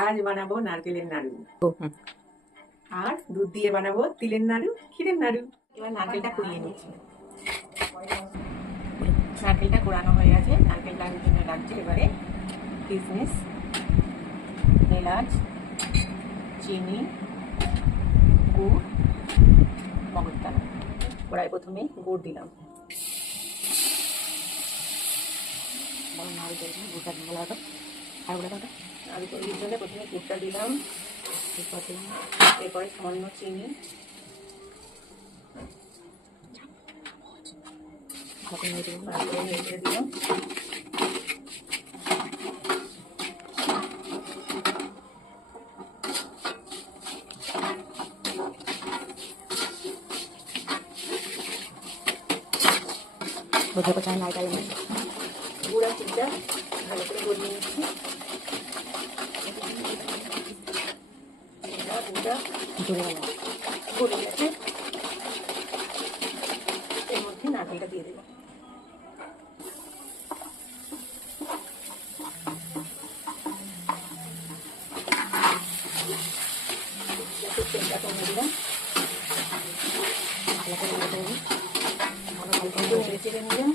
আজ বানাবো নারকেলের নাড়ু আর দুধ দিয়ে বানাবো তিলের নাড়ু, ক্ষীরের নাড়ু। এবার নারকেলটা কুড়িয়ে নিচ্ছি। নারকেলটা কোড়ানো হয়ে গেছে। নারকেল নাড়ুর জন্য লাগছে এবারে কিশমিশ, এলাচ, চিনি, গুড়, মগজদানা। কড়াই প্রথমে গুড় দিলাম। নাড়ু তৈরি গুড়টা ভালো নাড়ু তৈরির জন্য প্রথমে গুড়টা দিলাম, এরপরে সামান্য চিনি, নেড়ে দিলাম। বুঝতে পারছি না এটা গুড়া চিনিটা ভালো করে গড়িয়ে নিচ্ছি। গুড়া গড়ে গেছে, এর মধ্যে নারকেলটা দিয়ে দেবো। তেলটা কমিয়ে দিলাম, নেড়ে চেড়ে নিলাম।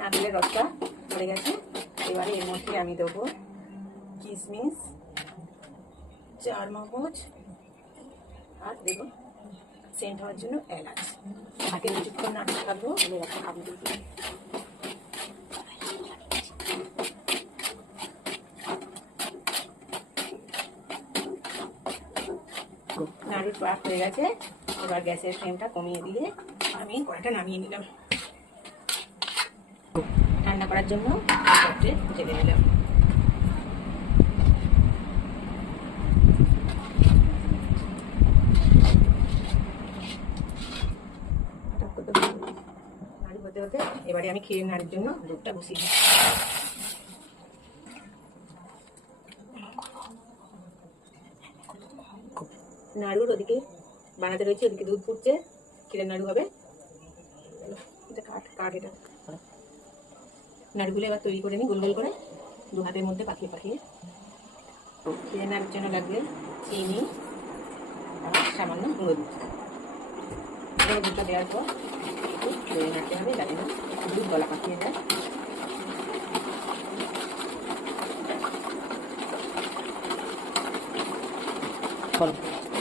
নারকেলের রসটা পড়ে গেছে। এবারে এর মধ্যে আমি দেবো কিশমিশ, চার মগজ, আর দেবো সেন্ট হওয়ার জন্য এলাচ। তাকে কিছুক্ষণ নাড়তে থাকবো। নাড়ুর পাক হয়ে গেছে। এবার গ্যাসের ফ্লেমটা কমিয়ে দিয়ে আমি কড়াইটা নামিয়ে নিলাম। ঠান্ডা করার জন্য পাত্রে ঢেলে নিলাম। নাড়ু হতে হতে এবারে আমি ক্ষীরের নাড়ুর জন্য দুধটা বসিয়ে দিই। নাড়ুর ওদিকে বানাতে রয়েছে, ওদিকে দুধ ফুটছে, ক্ষীরের নাড়ু হবে। এটা কাঠ এটা নাড়ুগুলো এবার তৈরি করে নিই গোল গোল করে, দু হাতের মধ্যে পাকিয়ে পাকিয়ে। ক্ষীরের নাড়ুর জন্য লাগবে চিনি আর সামান্য গুঁড়ো দুধ। দুধটা দেওয়ার পর একটু দই নাড়তে হবে, যাতে না দুধ গলা পাকিয়ে যায়।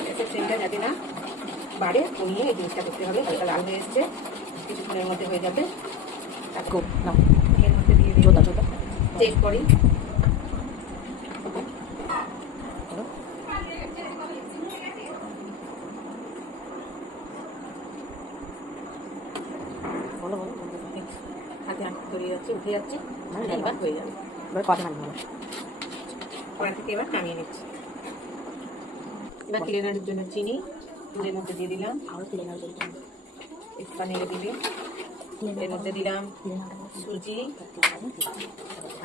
গ্যাসের ফ্লেমটা যাতে না বাড়ে কমিয়ে এই জিনিসটা করতে হবে। হালকা লাল হয়ে এসছে, কিছুক্ষণের মধ্যে হয়ে যাবে। এর মধ্যে দিয়ে দিই চেক করি। হাতে হাত ধরিয়ে যাচ্ছে, উঠে যাচ্ছে, এবার হয়ে যাবে। কড়া থেকে এবার নামিয়ে নিচ্ছি। এবার ক্ষীরের নাড়ুর জন্য চিনি দুধের মধ্যে দিয়ে দিলাম, একটু নেড়ে দিলে এর মধ্যে দিলাম সুজি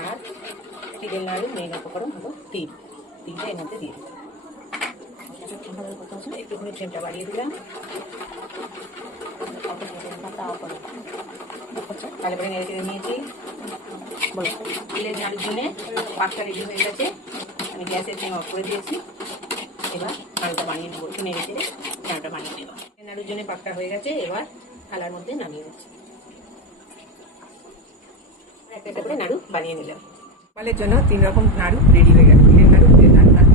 আর ক্ষীরের নাড়ু মেন উপকরণ হলো তিল। তিলটা এর মধ্যে দিয়ে দিলাম, একটুখানি ফ্লেমটা বাড়িয়ে দিলাম। ভালো করে নেড়ে চেড়ে নিয়েছি। তিলের নাড়ুর জন্য পাকটা রেডি হয়ে গেছে। আমি গ্যাসের ফ্লেম অফ করে দিয়েছি। এবার নাড়ুটা বানিয়ে নেবো, একটু নেড়ে চেড়ে নাড়ুটা বানিয়ে নেব। নাড়ুর জন্য পাকটা হয়ে গেছে। এবার থালার মধ্যে নামিয়ে নিচ্ছি। একটা একটা করে নাড়ু বানিয়ে নিলাম। ফলের জন্য 3 রকম নাড়ু রেডি হয়ে গেল। তিলের নাড়ু, তিলের নাড়ু, নাড়ু।